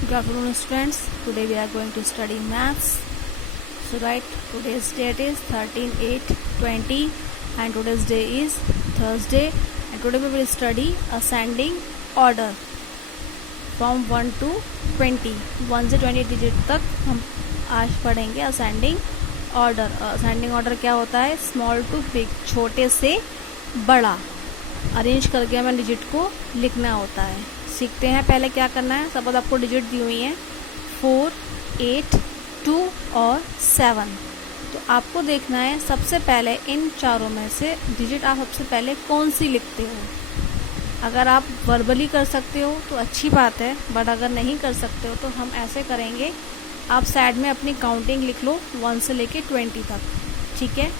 Good afternoon students. Today we are going to study maths. So right, today's date is 13/8/20 and today's day is Thursday, and today we will study ascending order from 1 to 20. 1 से 20 digit तक हम आज पढ़ेंगे ascending order. ascending order क्या होता है? Small to big, छोटे से बड़ा अरेंज करके हमें डिजिट को लिखना होता है. सीखते हैं पहले क्या करना है. सपोज आपको डिजिट दी हुई हैं 4, 8, 2 और 7. तो आपको देखना है सबसे पहले इन चारों में से डिजिट आप सबसे पहले कौन सी लिखते हो. अगर आप वर्बली कर सकते हो तो अच्छी बात है, बट अगर नहीं कर सकते हो तो हम ऐसे करेंगे, आप साइड में अपनी काउंटिंग लिख लो 1 से लेके 20 तक. ठीक है.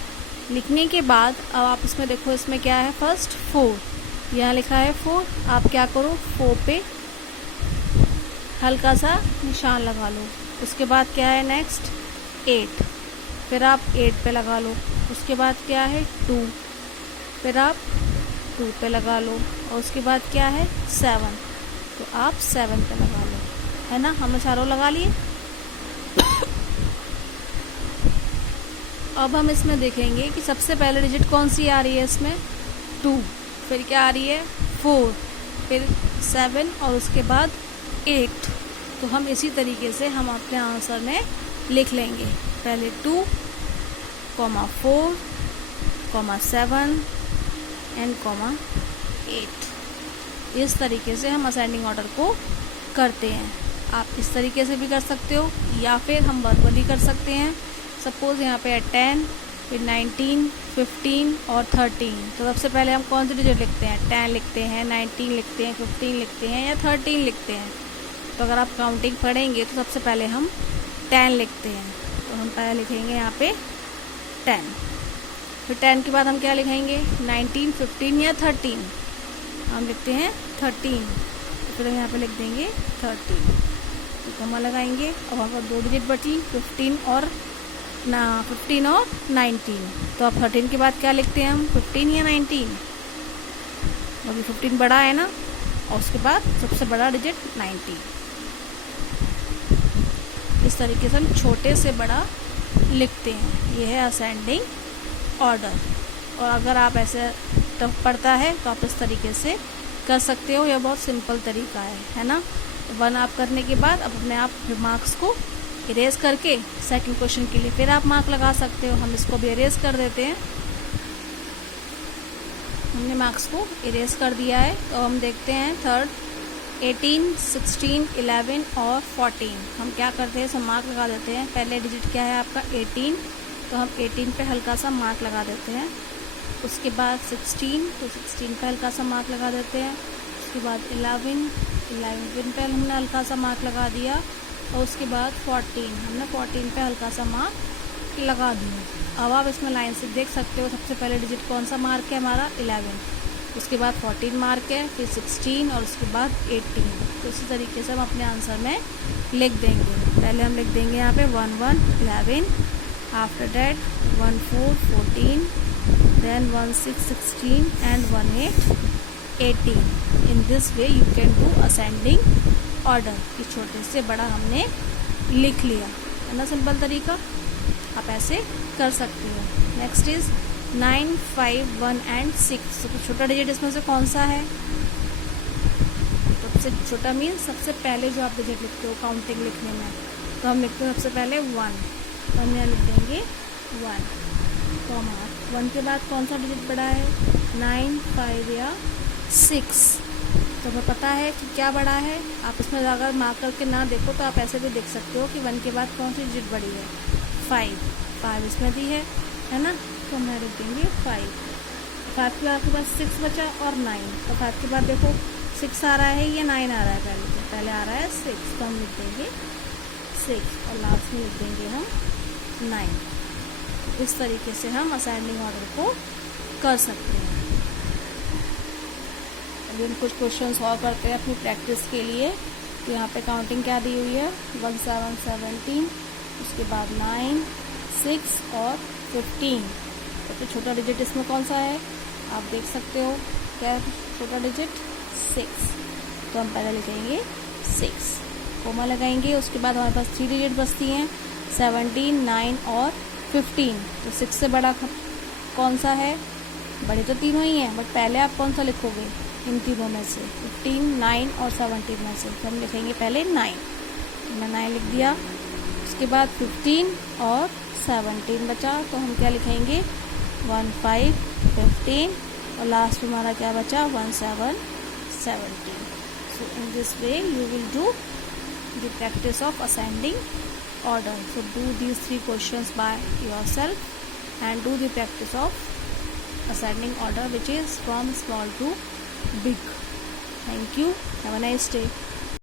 लिखने के बाद अब आप इसमें देखो, इसमें क्या है, फर्स्ट 4, यहाँ लिखा है 4. आप क्या करो, 4 पे हल्का सा निशान लगा लो. उसके बाद क्या है नेक्स्ट 8, फिर आप 8 पे लगा लो. उसके बाद क्या है 2, फिर आप 2 पे लगा लो. और उसके बाद क्या है 7, तो आप 7 पे लगा लो. है ना, हमने चारों लगा लिए. अब हम इसमें देखेंगे कि सबसे पहले डिजिट कौन सी आ रही है. इसमें 2, फिर क्या आ रही है 4, फिर 7 और उसके बाद 8. तो हम इसी तरीके से हम अपने आंसर में लिख लेंगे. पहले 2, 4, 7 एंड 8. इस तरीके से हम असेंडिंग ऑर्डर को करते हैं. आप इस तरीके से भी कर सकते हो या फिर हम वर्बली कर सकते हैं. सपोज यहाँ पे है 10, फिर 19, 15 और 13. तो सबसे पहले हम कौन सी डिजिट लिखते हैं, 10 लिखते हैं, 19 लिखते हैं, 15 लिखते हैं या 13 लिखते हैं. तो अगर आप काउंटिंग पढ़ेंगे तो सबसे पहले हम 10 लिखते हैं. तो हम पहले लिखेंगे यहाँ पे 10. फिर 10 के बाद हम क्या लिखेंगे, 19, 15 या 13. हम लिखते हैं 13. तो फिर हम यहाँ पे लिख देंगे 13. तो कमा लगाएंगे और वहाँ पर 2 डिजिट बची, 15 और 19. तो अब 13 के बाद क्या लिखते हैं हम, 15 या 19. अभी 15 बड़ा है ना, और उसके बाद सबसे बड़ा डिजिट 19. इस तरीके से हम छोटे से बड़ा लिखते हैं. ये है असेंडिंग ऑर्डर. और अगर आप ऐसे टफ पड़ता है तो आप इस तरीके से कर सकते हो. यह बहुत सिंपल तरीका है ना. 1 आप करने के बाद अब अपने आप मार्क्स को इरेज करके सेकंड क्वेश्चन के लिए फिर आप मार्क लगा सकते हो. हम इसको भी इरेज कर देते हैं. हमने मार्क्स को इरेज कर दिया है. तो हम देखते हैं थर्ड 18, 16, 11 और 14. हम क्या करते हैं, सब मार्क लगा देते हैं. पहले डिजिट क्या है आपका 18, तो हम 18 पे हल्का सा मार्क लगा देते हैं. उसके बाद 16, तो 16 पे हल्का सा मार्क लगा देते हैं. उसके बाद 11 पे हमने हल्का सा मार्क लगा दिया. और उसके बाद 14, हमने 14 पे हल्का सा मार्क लगा दिया. अब आप इसमें लाइन से देख सकते हो सबसे पहले डिजिट कौन सा मार्क है हमारा, 11. उसके बाद 14 मार्क है, फिर 16 और उसके बाद 18. तो इसी तरीके से हम अपने आंसर में लिख देंगे. पहले हम लिख देंगे यहाँ पे 1, 1, 11. After that 1, 4, 14. Then 1, 6, 16 and 1, 8, 18. In this way you can do ascending order. कि छोटे से बड़ा हमने लिख लिया, है ना, सिंपल तरीका. आप ऐसे कर सकते हो. Next is 9, 5, 1 and 6. तो छोटा डिजिट इसमें से कौन सा है, सबसे छोटा मीन्स सबसे पहले जो आप डिजिट लिखते हो काउंटिंग लिखने में. तो हम लिखते हैं सबसे पहले 1. तो हम यहाँ लिख देंगे 1, 1 के बाद कौन सा डिजिट बड़ा है, 9, 5 या 6. तो हमें पता है कि क्या बड़ा है. आप इसमें अगर मार्क करके ना देखो तो आप ऐसे भी देख सकते हो कि 1 के बाद कौन सी डिजिट बड़ी है, 5 इसमें दी है ना. तो हम लिख देंगे 5. 5 के बाद आपके पास 6 बचा और 9. तो 5 के बाद देखो 6 आ रहा है या 9 आ रहा है, पहले आ रहा है 6. तो हम लिख देंगे 6 और लास्ट में लिख देंगे हम 9. इस तरीके से हम असेंडिंग ऑर्डर को कर सकते हैं. अभी हम कुछ क्वेश्चन सॉल्व करते हैं अपनी प्रैक्टिस के लिए. तो यहाँ पे काउंटिंग क्या दी हुई है, 1, 7, 17. उसके बाद 9, 6 और 15. सबसे छोटा डिजिट इसमें कौन सा है, आप देख सकते हो क्या है छोटा डिजिट, 6. तो हम पहले लिखेंगे 6. कोमा लगाएंगे। उसके बाद हमारे पास 3 डिजिट बचती हैं 17, 9 और 15। तो 6 से बड़ा कौन सा है? बड़े तो तीनों ही हैं, बट पहले आप कौन सा लिखोगे इन तीनों में से? 15, 9 और 17 में से। तो हम लिखेंगे पहले 9। मैं 9 लिख दिया। उसके बाद 15 और 17 बचा, तो हम क्या लिखेंगे? 1, 5, 15 और लास्ट में हमारा क्या बचा? 1, 7, 17। So in this way you will do the practice of ascending order. So do these 3 questions by yourself and do the practice of ascending order, which is from small to big. Thank you. Have a nice day.